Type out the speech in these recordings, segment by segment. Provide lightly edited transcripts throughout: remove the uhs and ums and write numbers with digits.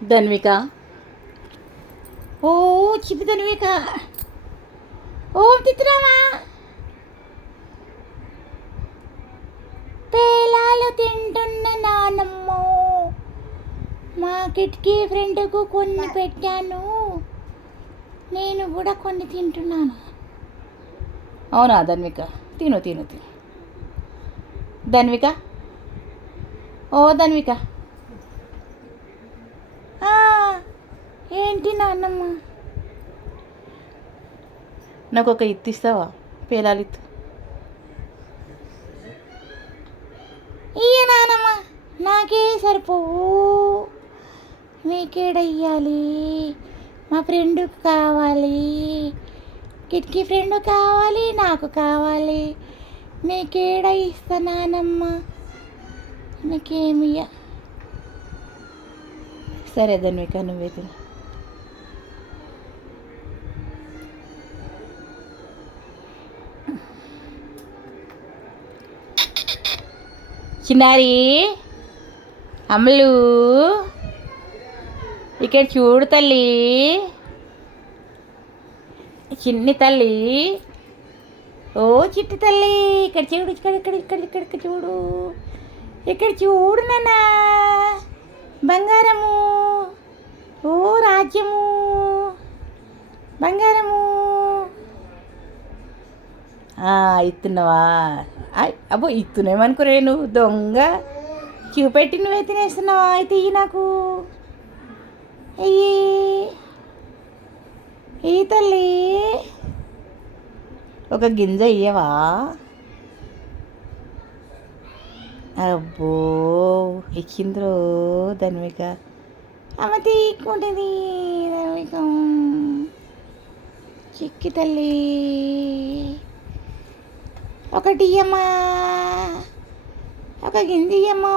ధన్విక. ఓ చిప్పి ధన్విక. ఓ తిత్తురామా. పేలాలు తింటున్న నానమ్మ మా కిటికీ ఫ్రెండ్కు కొన్ని పెట్టాను, నేను కూడా కొన్ని తింటున్నాను. అవునా ధన్విక? తిను తిను తిను. ధన్విక. ఓ ధన్విక. ఏంటి నాన్నమ్మ? నాకు ఒక ఇత్తు ఇస్తావా? పేలాలు ఇత్తు. ఇయ్య నానమ్మ, నాకే సరిపోవు, నీకేడయ్యాలి? మా ఫ్రెండ్కి కావాలి, కిటికీ ఫ్రెండ్ కావాలి, నాకు కావాలి, నీకేడ ఇస్తా నానమ్మ, నీకేమియ్య. సరే ధన్విక, నువ్వే తిను. చిన్నారి, అమ్ములు, ఇక్కడ చూడు తల్లి, చిన్ని తల్లి. ఓ చిట్టి తల్లి, ఇక్కడ చూడు, ఇక్కడ ఇక్కడ ఇక్కడ ఇక్కడ ఇక్కడ చూడు, ఇక్కడ చూడు నాన్న, బంగారము. ఓ రాజ్యము, బంగారము. ఇస్తున్నావా? అబ్బో, ఇస్తున్నామనుకోరే నువ్వు దొంగ. చూపెట్టి నువ్వే తినేస్తున్నావా? అయితే ఇయ్యి నాకు, అయ్యి ఈ తల్లి, ఒక గింజ ఇయ్యవా? అబ్బో, ఇచ్చింద్రో ధన్విక. అమ్మ తీక్కుంటుంది ధన్విక. చిక్కి తల్లి, ఒకటి ఇయ్యమ్మా, ఒక గింజ ఇయ్యమ్మా,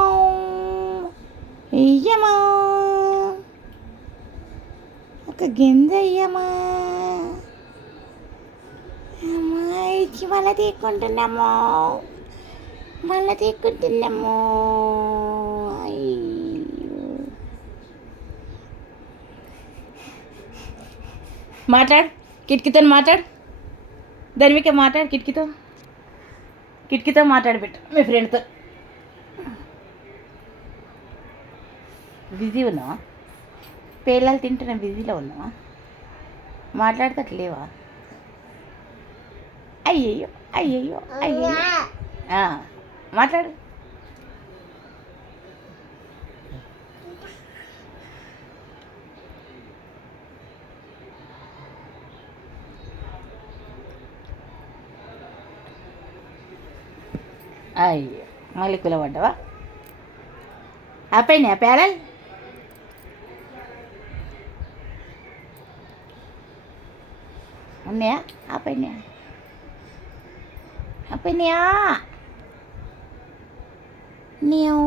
ఇయ్యమ్మా, ఒక గింజ ఇయ్యమ్మా. అమ్మా ఇచ్చి మళ్ళీ తీక్కుంటున్నామో, మళ్ళీ తీక్కుంటున్నామో. మాట్లాడు, కిటికీతో మాట్లాడు ధన్విక, మాట్లాడు కిటికీతో, కిటికీతో మాట్లాడిపెట్టు మీ ఫ్రెండ్తో. బిజీ ఉన్నావా? పేలాలు తింటున్నా, బిజీలో ఉన్నావా? మాట్లాడతట్లేవా? అయ్యయ్యో అయ్యయ్యో అయ్యయ్యో. మాట్లాడు. అయ్యో, మళ్ళీ కులబడ్డావా? ఆపైనా పేలాలు? ఉన్నాయా? ఆపైనా ఆపైనాయా? నీవు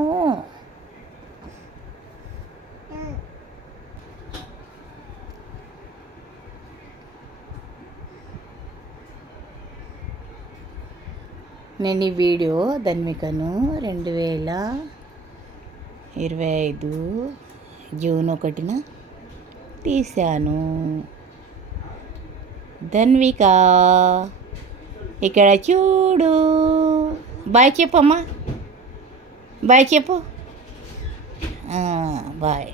నేను ఈ వీడియో ధన్వికను 2025 జూన్ 1న తీశాను. ధన్విక, ఇక్కడ చూడు. బాయ్ చెప్పమ్మా, బాయ్ చెప్పు. బాయ్.